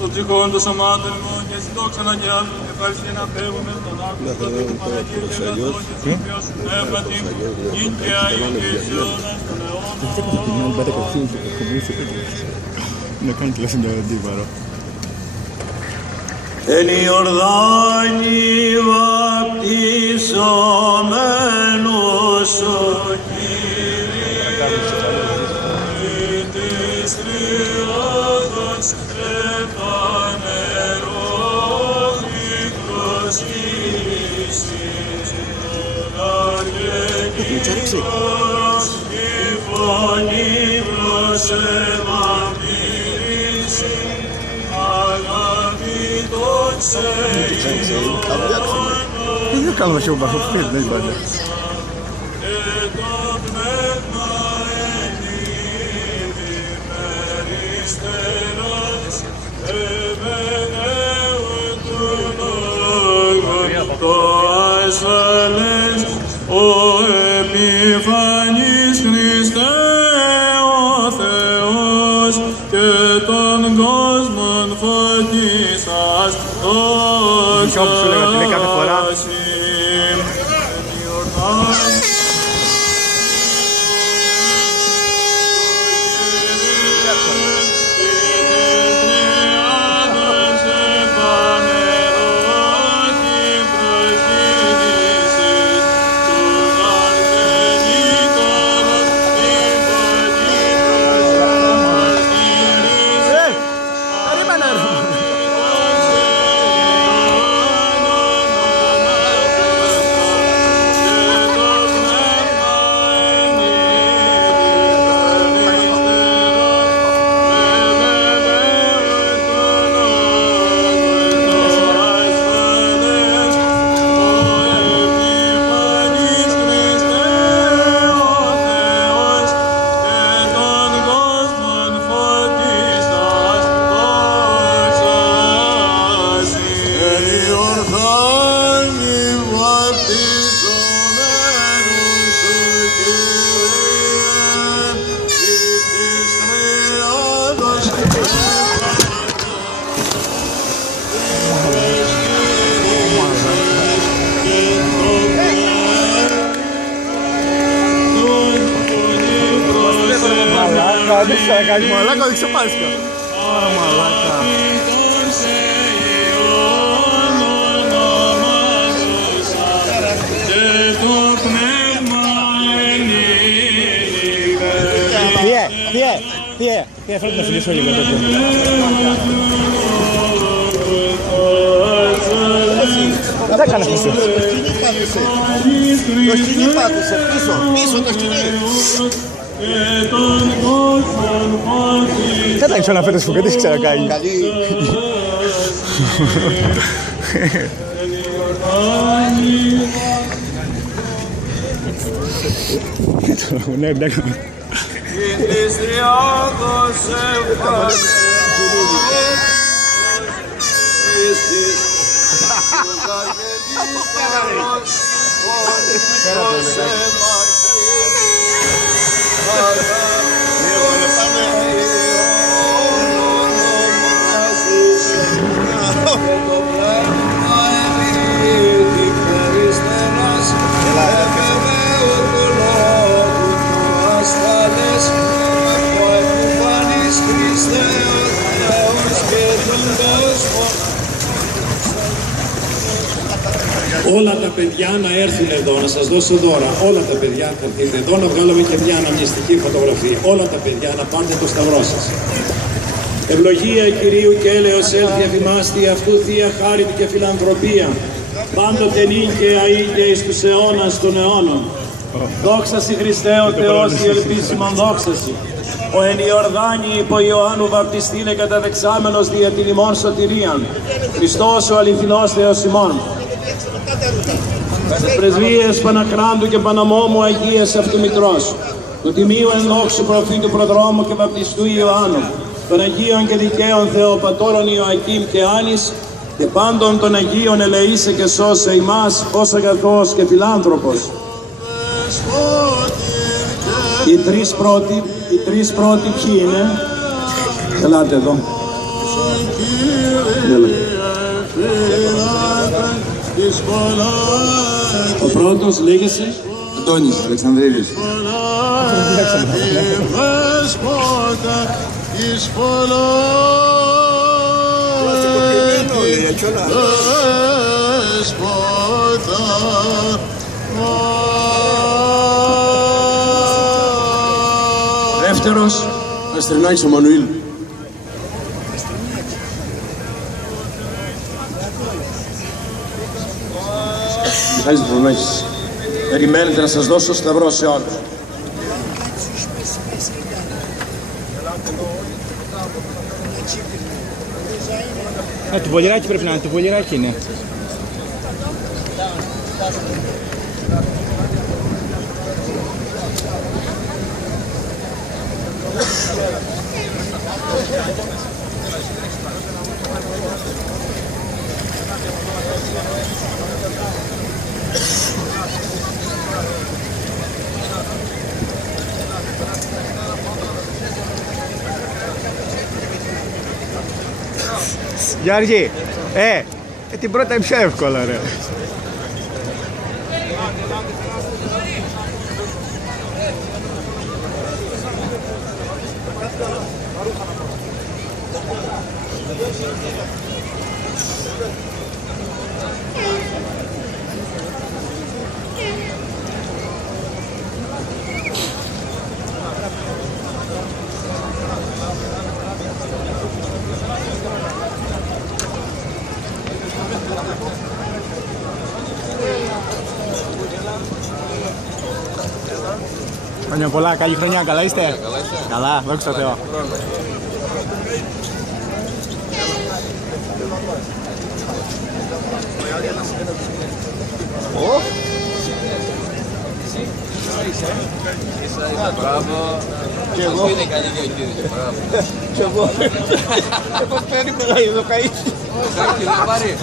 το ψυχόν των σωμάτων ημών και εσύ δόξα να και άπλου και ευχαριστή να φεύγουμε τον άκουσα του Παναγίου και Θεός και του Θεός του Πνεύματι νυν και αΐ και εις αιώνας των αιώνων. Εν Ιορδάνη βαπτισσόμενος ο Κύριε της Τριάδος επανερών μικροσκύρισης αρχαίγγιος η φωνή προσεβαμπήρηση αγάπητον σε Τι δεν κάνουμε σε ομπαχό, δεν υπάρχει. Το ασφαλές ο επιφανής Χριστέ ο Θεός και τον κόσμον φωτίσας δόξασι. Δεν θα κάνεις μαλάκα, δεν ξεπάρισκα. Ωρα μαλάκα. Φύγε, φέρτε να φιλήσω λίγο τότε. Δεν έκανες πίσω. Το σκηνή πάτησε, πίσω το σκηνή. Κάταξε να φέτος φουκέτης ξανακάγει. Καλή. Ναι, εντάξει. Της Τριάδος εμφανέρωσης του Αγγελίτερος όνειρος όλα τα παιδιά να έρθουν εδώ, να σας δώσω δώρα. Όλα τα παιδιά θα έρθουν εδώ, να βγάλουμε και μια αναμνηστική φωτογραφία. Όλα τα παιδιά να πάρτε το σταυρό σας. Ευλογία Κυρίου και έλεος έλθει αφημάστη αυτού θεία χάρητη και φιλανθρωπία. Πάντοτε νυν και αεί και εις τους αιώνας των αιώνων. Δόξα σοι Χριστέ ο Θεός η ελπίσιμον δόξαση. Ο εν Ιορδάνη υπό Ιωάννου βαπτιστήνε καταδεξάμενος δια την ημών σωτηρίαν. Χριστός ο αληθινός Θεός ημών. Πρεσβείες Παναχράντου και Παναμόμου Αγίας Αυτομητρός, του Τιμίου εν δόξου προφήτου προδρόμου και βαπτιστού Ιωάννου, των Αγίων και Δικαίων Θεοπατώρων Ιωακήμ και Άνης και πάντων των Αγίων ελεήσε και σώσε ημάς ως αγαθός και φιλάνθρωπος. Οι τρεις πρώτοι ποιοι είναι? Ελάτε εδώ. Ο πρώτος λέγεσαι. Αντώνης Αλεξανδρίδης. Δεύτερος. Αστρινάκης ο Μανουήλ. Μιχάλης Δρονάκης. Περιμένετε να σας δώσω σταυρό σε όλους. Το βολιράκι πρέπει να είναι, το βολιράκι είναι. Γιώργη, την πρώτα είναι πιο εύκολα, ρε. Χρόνια πολλά, καλή χρονιά, καλά είστε? Καλά, δόξα τω Θεώ. Μπράβο. Και εγώ. Είναι καλή διαχείριση. Μπράβο. Και εγώ. Εγώ περίμενα εδώ καΐσει. Όχι, να πάρει.